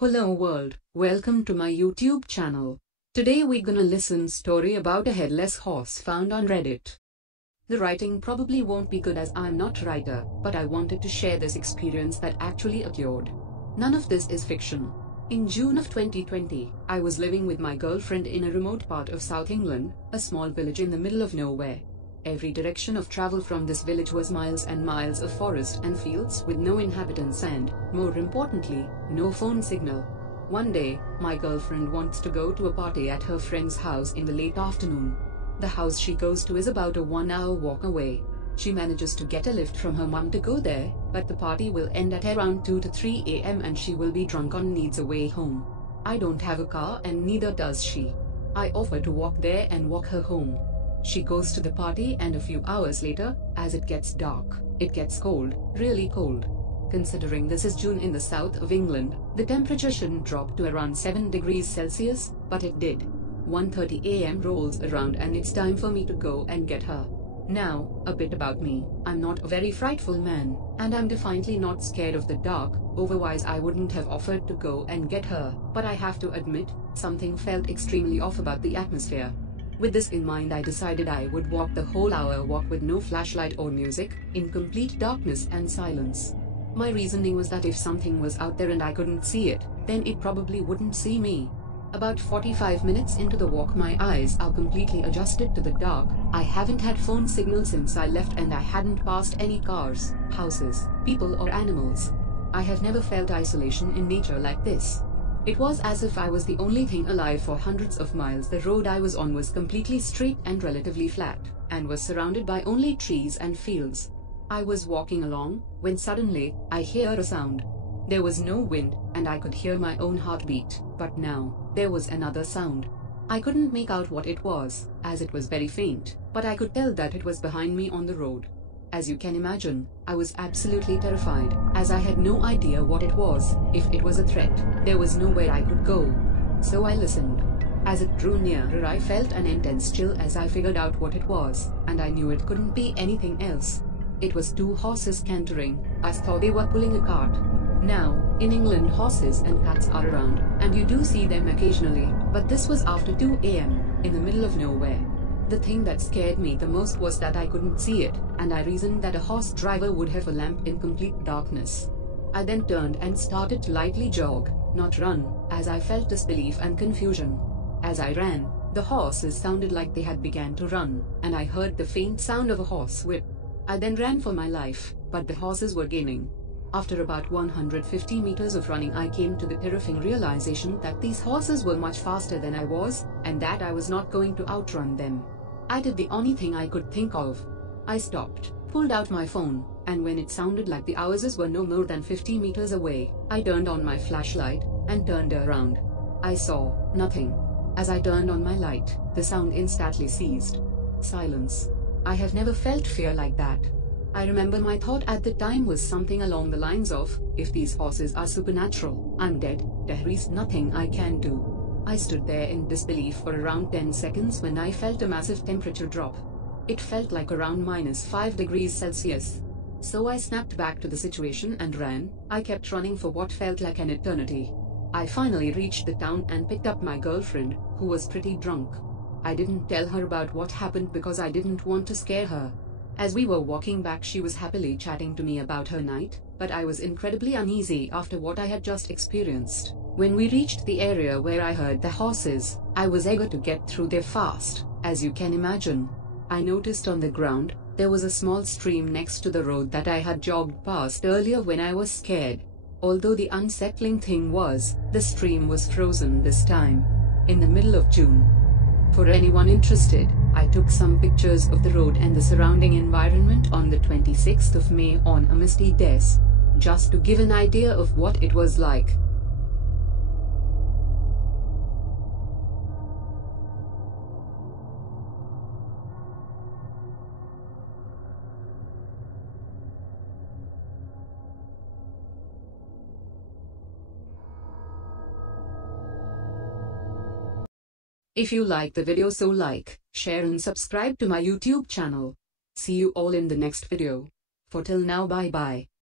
Hello world, welcome to my YouTube channel. Today we're gonna listen story about a headless horse found on Reddit. The writing probably won't be good as I'm not a writer, but I wanted to share this experience that actually occurred. None of this is fiction. In June of 2020, I was living with my girlfriend in a remote part of South England, a small village in the middle of nowhere. Every direction of travel from this village was miles and miles of forest and fields with no inhabitants and, more importantly, no phone signal. One day, my girlfriend wants to go to a party at her friend's house in the late afternoon. The house she goes to is about a 1-hour walk away. She manages to get a lift from her mum to go there, but the party will end at around 2 to 3 a.m. and she will be drunk and needs a way home. I don't have a car and neither does she. I offer to walk there and walk her home. She goes to the party and a few hours later, as it gets dark, it gets cold, really cold. Considering this is June in the south of England, the temperature shouldn't drop to around 7 degrees Celsius, but it did. 1:30 a.m. rolls around and it's time for me to go and get her. Now, a bit about me. I'm not a very frightful man, and I'm definitely not scared of the dark, otherwise I wouldn't have offered to go and get her, but I have to admit, something felt extremely off about the atmosphere. With this in mind, I decided I would walk the whole hour walk with no flashlight or music, in complete darkness and silence. My reasoning was that if something was out there and I couldn't see it, then it probably wouldn't see me. About 45 minutes into the walk, my eyes are completely adjusted to the dark. I haven't had phone signal since I left and I hadn't passed any cars, houses, people or animals. I have never felt isolation in nature like this. It was as if I was the only thing alive for hundreds of miles. The road I was on was completely straight and relatively flat, and was surrounded by only trees and fields. I was walking along, when suddenly, I hear a sound. There was no wind, and I could hear my own heartbeat, but now, there was another sound. I couldn't make out what it was, as it was very faint, but I could tell that it was behind me on the road. As you can imagine, I was absolutely terrified, as I had no idea what it was. If it was a threat, there was nowhere I could go. So I listened. As it drew nearer, I felt an intense chill as I figured out what it was, and I knew it couldn't be anything else. It was two horses cantering. I thought they were pulling a cart. Now, in England, horses and carts are around, and you do see them occasionally, but this was after 2 a.m., in the middle of nowhere. The thing that scared me the most was that I couldn't see it, and I reasoned that a horse driver would have a lamp in complete darkness. I then turned and started to lightly jog, not run, as I felt disbelief and confusion. As I ran, the horses sounded like they had began to run, and I heard the faint sound of a horse whip. I then ran for my life, but the horses were gaining. After about 150 meters of running, I came to the terrifying realization that these horses were much faster than I was, and that I was not going to outrun them. I did the only thing I could think of. I stopped, pulled out my phone, and when it sounded like the houses were no more than 50 meters away, I turned on my flashlight, and turned around. I saw nothing. As I turned on my light, the sound instantly ceased. Silence. I have never felt fear like that. I remember my thought at the time was something along the lines of, if these horses are supernatural, I'm dead, there is nothing I can do. I stood there in disbelief for around 10 seconds when I felt a massive temperature drop. It felt like around -5 degrees Celsius. So I snapped back to the situation and ran. I kept running for what felt like an eternity. I finally reached the town and picked up my girlfriend, who was pretty drunk. I didn't tell her about what happened because I didn't want to scare her. As we were walking back, she was happily chatting to me about her night, but I was incredibly uneasy after what I had just experienced. When we reached the area where I heard the horses, I was eager to get through there fast, as you can imagine. I noticed on the ground, there was a small stream next to the road that I had jogged past earlier when I was scared. Although the unsettling thing was, the stream was frozen this time, in the middle of June. For anyone interested, I took some pictures of the road and the surrounding environment on the 26th of May on a misty day, just to give an idea of what it was like. If you like the video, so like, share and subscribe to my YouTube channel. See you all in the next video. For till now, bye bye.